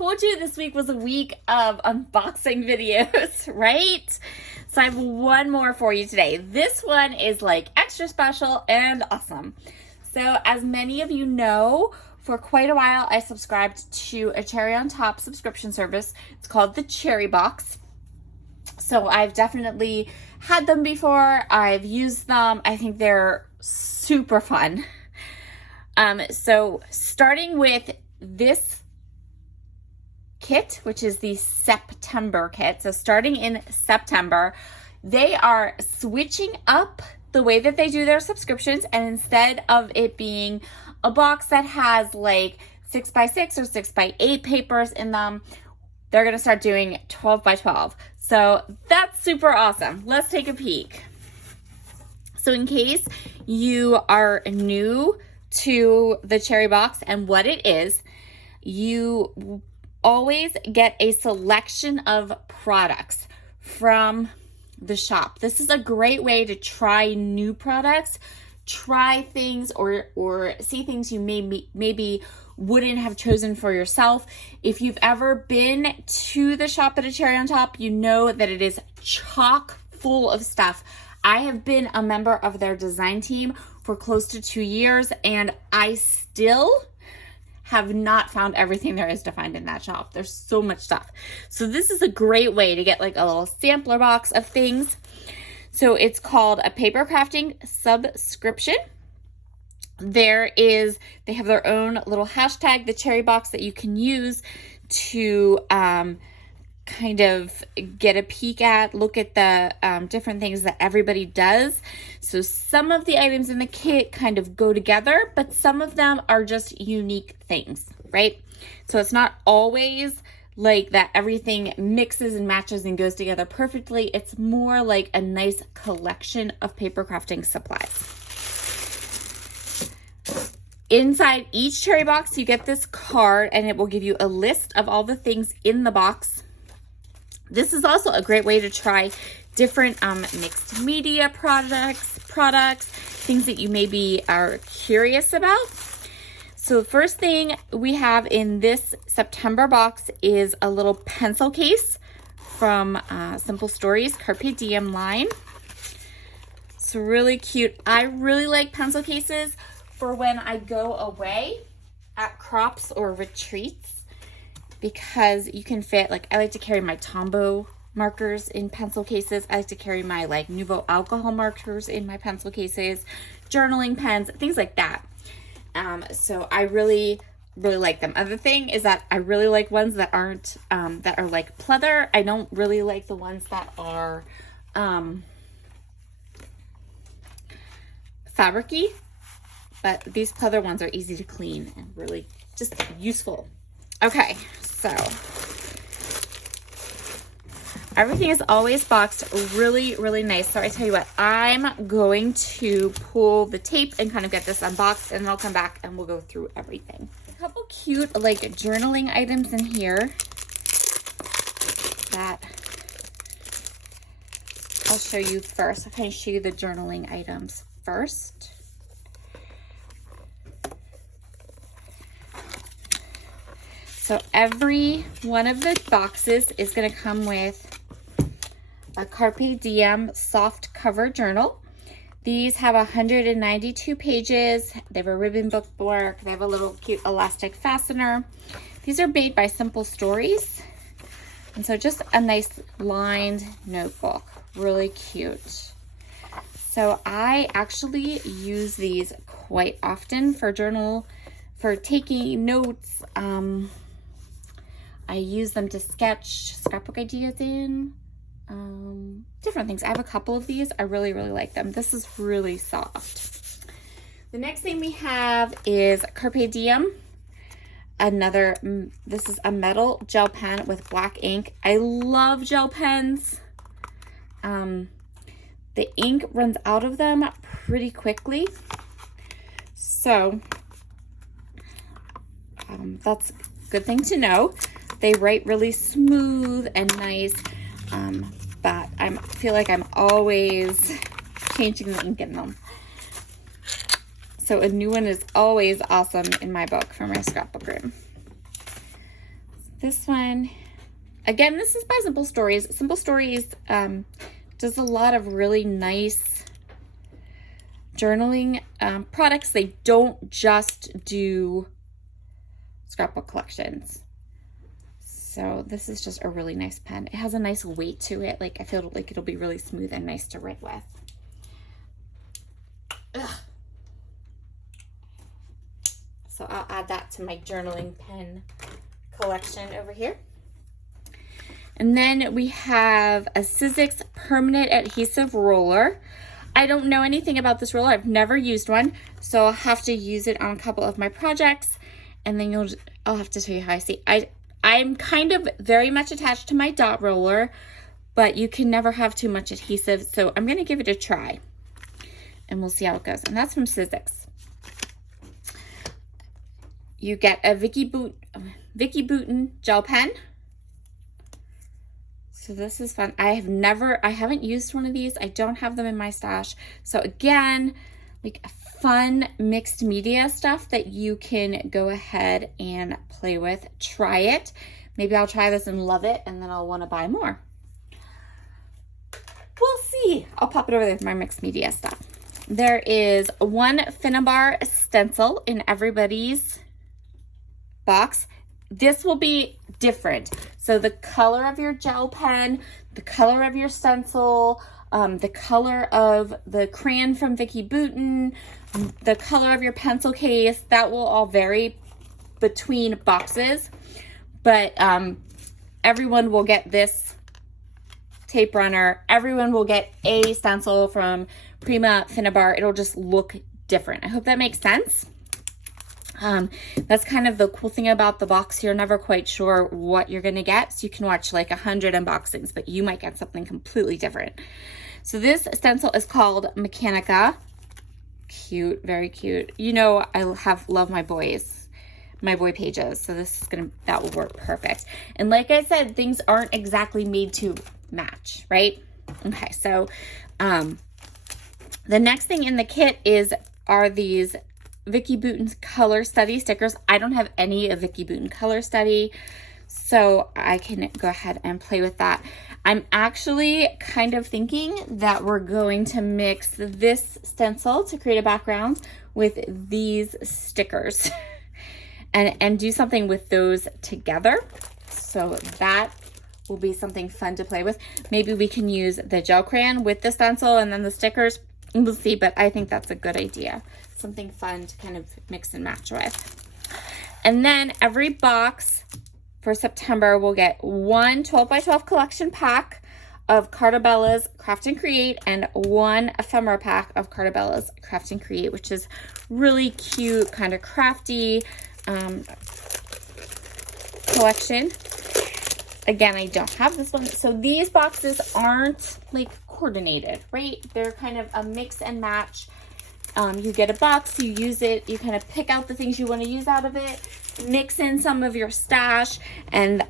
told you this week was a week of unboxing videos, right? So I have one more for you today. This one is like extra special and awesome. So as many of you know, for quite a while I subscribed to a cherry on top subscription service. It's called the Cherry Box. So I've definitely had them before. I've used them. I think they're super fun. So starting with this kit, which is the September kit. So starting in September, they are switching up the way that they do their subscriptions, and instead of it being a box that has like 6x6 or 6x8 papers in them, they're gonna start doing 12x12. So that's super awesome. Let's take a peek. So in case you are new to the Cherry Box and what it is, you always get a selection of products from the shop. This is a great way to try new products, try things or see things you maybe wouldn't have chosen for yourself. If you've ever been to the shop at a Cherry on Top, you know that it is chock full of stuff. I have been a member of their design team for close to 2 years, and I still have not found everything there is to find in that shop. There's so much stuff. So this is a great way to get like a little sampler box of things. So it's called a paper crafting subscription. They have their own little hashtag, the Cherry Box, that you can use to kind of get a peek at, look at the different things that everybody does. So some of the items in the kit kind of go together, but some of them are just unique things, right? So it's not always like that everything mixes and matches and goes together perfectly. It's more like a nice collection of paper crafting supplies. Inside each Cherry Box, you get this card, and it will give you a list of all the things in the box. This is also a great way to try different mixed media products, things that you maybe are curious about. So the first thing we have in this September box is a little pencil case from Simple Stories Carpe Diem line. It's really cute. I really like pencil cases for when I go away at crops or retreats, because you can fit, like, I like to carry my Tombow markers in pencil cases. I like to carry my like Nouveau alcohol markers in my pencil cases, journaling pens, things like that. So I really like them. Other thing is that I really like ones that aren't, that are like pleather. I don't really like the ones that are fabric-y, but these pleather ones are easy to clean and really just useful. Okay, so everything is always boxed really, really nice. So I tell you what, I'm going to pull the tape and kind of get this unboxed, and then I'll come back and we'll go through everything. A couple cute like journaling items in here that I'll show you first. I'll kind of show you the journaling items first. So every one of the boxes is going to come with a Carpe Diem soft cover journal. These have 192 pages. They have a ribbon bookmark. They have a little cute elastic fastener. These are made by Simple Stories. And so just a nice lined notebook. Really cute. So I actually use these quite often for for taking notes. I use them to sketch scrapbook ideas in, different things. I have a couple of these. I really, really like them. This is really soft. The next thing we have is Carpe Diem. This is a metal gel pen with black ink. I love gel pens. The ink runs out of them pretty quickly. So that's a good thing to know. They write really smooth and nice, but I feel like I'm always changing the ink in them. So a new one is always awesome in my book for my scrapbook room. This one, again, this is by Simple Stories. Simple Stories does a lot of really nice journaling products. They don't just do scrapbook collections. So this is just a really nice pen. It has a nice weight to it. Like, I feel like it'll be really smooth and nice to write with. Ugh. So I'll add that to my journaling pen collection over here. And then we have a Sizzix Permanent Adhesive Roller. I don't know anything about this roller. I've never used one, so I'll have to use it on a couple of my projects, and then I'll have to show you how I see. I'm kind of very much attached to my dot roller, but you can never have too much adhesive, so I'm gonna give it a try, and we'll see how it goes. And that's from Sizzix. You get a Vicky Bouton gel pen. So this is fun. I haven't used one of these. I don't have them in my stash. So again, like fun mixed media stuff that you can go ahead and play with. Try it. Maybe I'll try this and love it, and then I'll want to buy more. We'll see. I'll pop it over there with my mixed media stuff. There is one Finnabar stencil in everybody's box. This will be different. So the color of your gel pen, the color of your stencil, the color of the crayon from Vicky Bouton, the color of your pencil case, that will all vary between boxes. But everyone will get this tape runner. Everyone will get a stencil from Prima Finnabar. It'll just look different. I hope that makes sense. That's kind of the cool thing about the box. You're never quite sure what you're gonna get. So you can watch like 100 unboxings, but you might get something completely different. So this stencil is called Mechanica. Cute, very cute. You know, I love my boy pages. So that will work perfect. And like I said, things aren't exactly made to match, right? Okay, so the next thing in the kit are these Vicky Bouton's Color Study stickers. I don't have any of Vicky Bouton Color Study, so I can go ahead and play with that. I'm actually kind of thinking that we're going to mix this stencil to create a background with these stickers and do something with those together. So that will be something fun to play with. Maybe we can use the gel crayon with the stencil and then the stickers. We'll see, but I think that's a good idea. Something fun to kind of mix and match with. And then every box for September will get one 12x12 collection pack of Cartabella's Craft and Create and one ephemera pack of Cartabella's Craft and Create, which is really cute, kind of crafty collection. Again, I don't have this one. So these boxes aren't like coordinated, right? They're kind of a mix and match. You get a box, you use it, you kind of pick out the things you want to use out of it, mix in some of your stash, and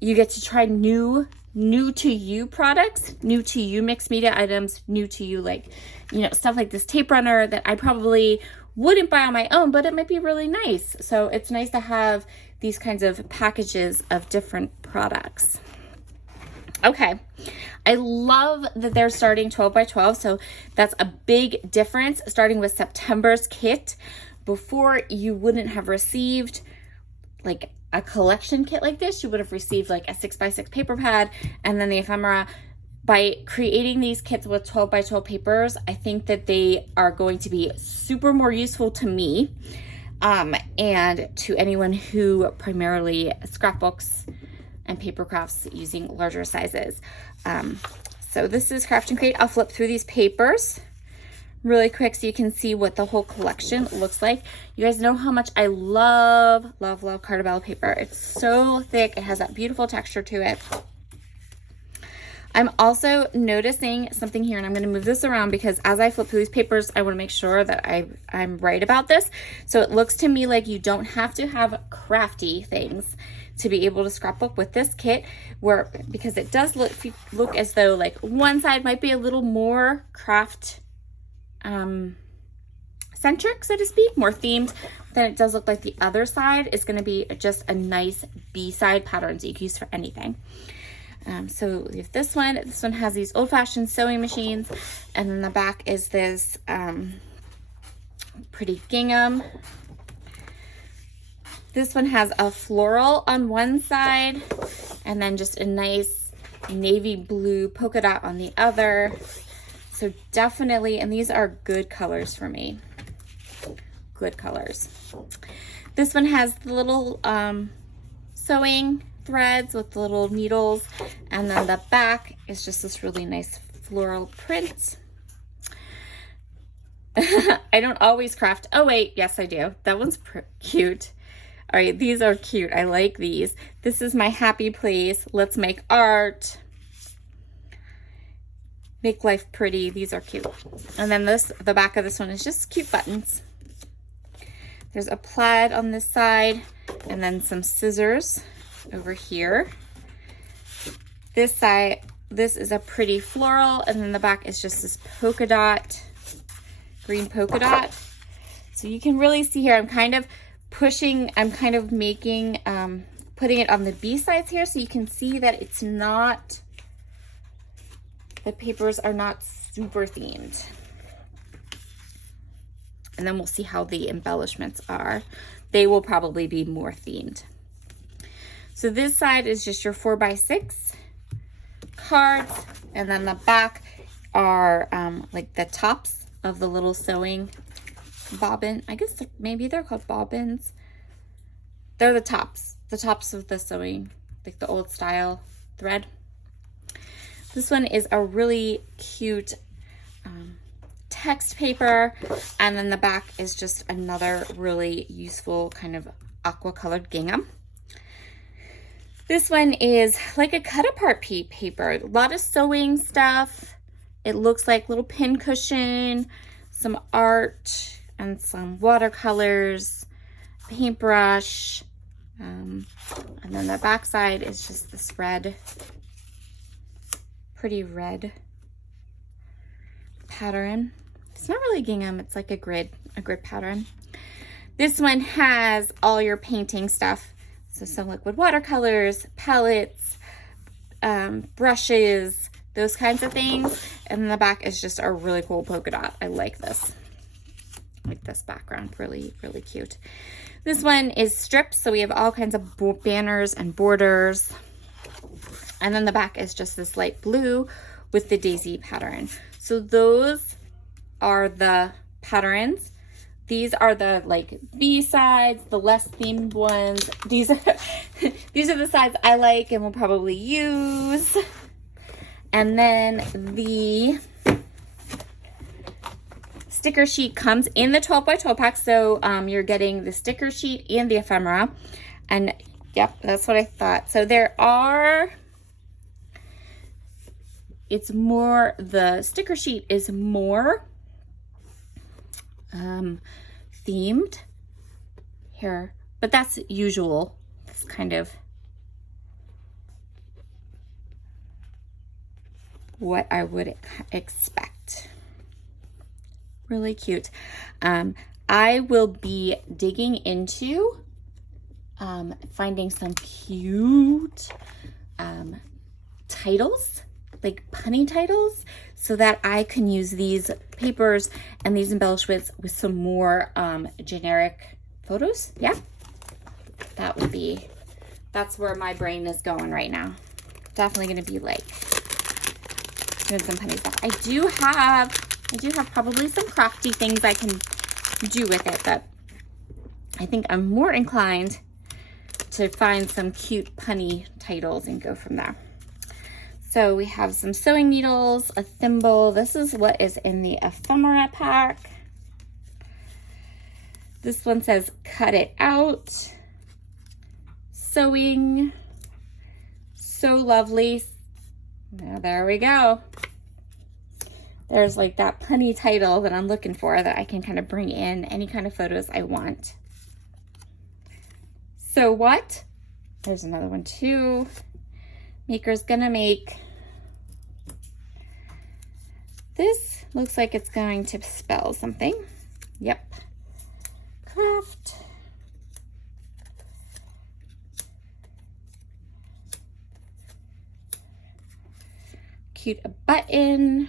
you get to try new to you products, new to you mixed media items, new to you, like, you know, stuff like this tape runner that I probably wouldn't buy on my own, but it might be really nice. So it's nice to have these kinds of packages of different products. Okay, I love that they're starting 12x12, so that's a big difference starting with September's kit. Before, you wouldn't have received like a collection kit like this. You would have received like a 6x6 paper pad and then the ephemera. By creating these kits with 12x12 papers, I think that they are going to be super more useful to me and to anyone who primarily scrapbooks and paper crafts using larger sizes. So this is Craft and Create. I'll flip through these papers really quick so you can see what the whole collection looks like. You guys know how much I love Cartabella paper. It's so thick. It has that beautiful texture to it. I'm also noticing something here, and I'm going to move this around because as I flip through these papers, I want to make sure that I'm right about this. So it looks to me like you don't have to have crafty things to be able to scrapbook with this kit, because it does look as though like one side might be a little more craft centric, so to speak, more themed, then it does look like the other side is going to be just a nice B-side pattern that you can use for anything. So we have this one. This one has these old-fashioned sewing machines, and then the back is this pretty gingham. This one has a floral on one side, and then just a nice navy blue polka dot on the other. So definitely, and these are good colors for me. Good colors. This one has the little sewing threads with the little needles, and then the back is just this really nice floral print. I don't always craft. Oh wait, yes I do. That one's cute. All right, these are cute. I like these. This is my happy place. Let's make art. Make life pretty. These are cute. And then the back of this one is just cute buttons. There's a plaid on this side, and then some scissors over here. This side, this is a pretty floral, and then the back is just this polka dot, green polka dot. So you can really see here, I'm kind of making, putting it on the B sides here, so you can see that it's not, the papers are not super themed. And then we'll see how the embellishments are. They will probably be more themed. So this side is just your 4x6 cards, and then the back are like the tops of the little sewing bobbin. I guess maybe they're called bobbins. They're the tops of the sewing, like the old style thread. This one is a really cute text paper, and then the back is just another really useful kind of aqua colored gingham. This one is like a cut apart paper, a lot of sewing stuff. It looks like little pin cushion, some art, and some watercolors, paintbrush, and then the back side is just this red, pretty red pattern. It's not really gingham, it's like a grid pattern. This one has all your painting stuff. So some liquid watercolors, palettes, brushes, those kinds of things. And then the back is just a really cool polka dot. I like this. I like this background, really, really cute. This one is strips, so we have all kinds of banners and borders. And then the back is just this light blue with the daisy pattern. So those are the patterns. These are the like B sides, the less themed ones. These are the sides I like and will probably use. And then the sticker sheet comes in the 12x12 pack. So you're getting the sticker sheet and the ephemera. And yep, that's what I thought. So it's more, the sticker sheet is more themed here, but that's usual. It's kind of what I would expect. Really cute. I will be digging into finding some cute titles, like punny titles, so that I can use these papers and these embellishments with some more generic photos. Yeah, that's where my brain is going right now. Definitely gonna be like doing some punny stuff. I do have probably some crafty things I can do with it, but I think I'm more inclined to find some cute punny titles and go from there. So we have some sewing needles, a thimble. This is what is in the ephemera pack. This one says cut it out. Sewing. So lovely. Now there we go. There's like that punny title that I'm looking for that I can kind of bring in any kind of photos I want. So what? There's another one too. Maker's gonna make. This looks like it's going to spell something. Yep. Craft. Cute a button.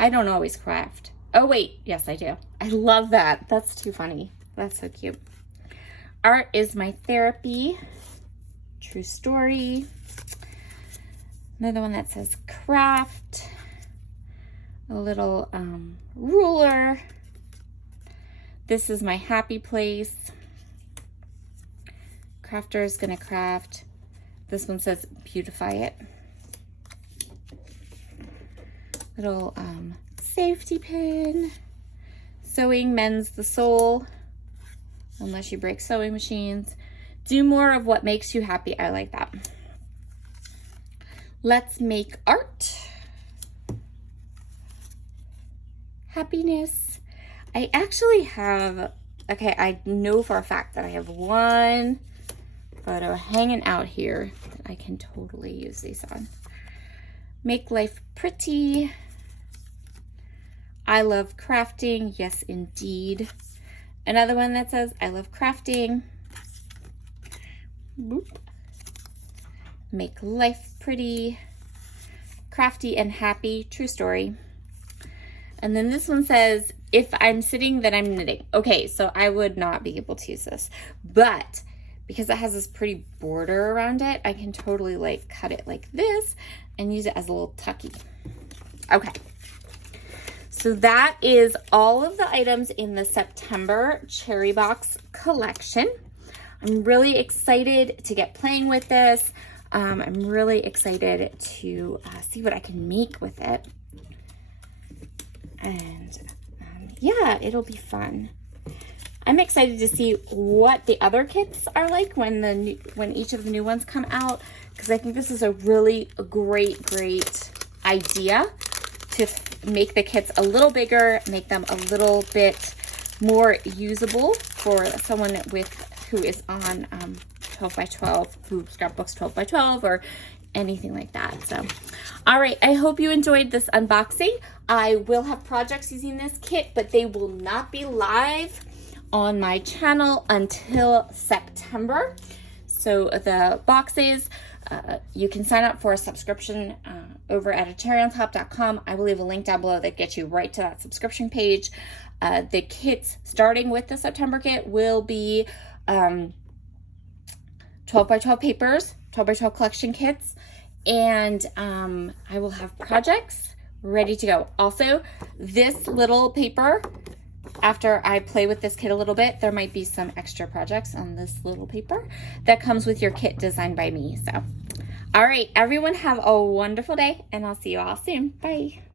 I don't always craft. Oh wait, yes I do. I love that. That's too funny. That's so cute. Art is my therapy. True story. Another one that says craft. A little ruler. This is my happy place. Crafter is gonna craft. This one says beautify it. Little safety pin. Sewing mends the soul. Unless you break sewing machines. Do more of what makes you happy. I like that. Let's make art. Happiness. I actually have, okay, I know for a fact that I have one photo hanging out here that I can totally use these on. Make life pretty. I love crafting. Yes, indeed. Another one that says, I love crafting. Boop. Make life pretty. Crafty and happy. True story. And then this one says, if I'm sitting, then I'm knitting. Okay, so I would not be able to use this. But because it has this pretty border around it, I can totally like cut it like this and use it as a little tucky. Okay. So that is all of the items in the September Cherry Box collection. I'm really excited to get playing with this. I'm really excited to see what I can make with it. And yeah, it'll be fun. I'm excited to see what the other kits are like when each of the new ones come out, because I think this is a really great idea to make the kits a little bigger, make them a little bit more usable for someone who is on 12 by 12, who scrapbooks 12 by 12 or anything like that. So, all right, I hope you enjoyed this unboxing. I will have projects using this kit, but they will not be live on my channel until September. So the boxes, you can sign up for a subscription over at acherryontop.com. I will leave a link down below that gets you right to that subscription page. The kits, starting with the September kit, will be 12 by 12 papers, 12 by 12 collection kits, and I will have projects ready to go. Also, this little paper, after I play with this kit a little bit, there might be some extra projects on this little paper that comes with your kit designed by me. So, all right, everyone have a wonderful day, and I'll see you all soon. Bye.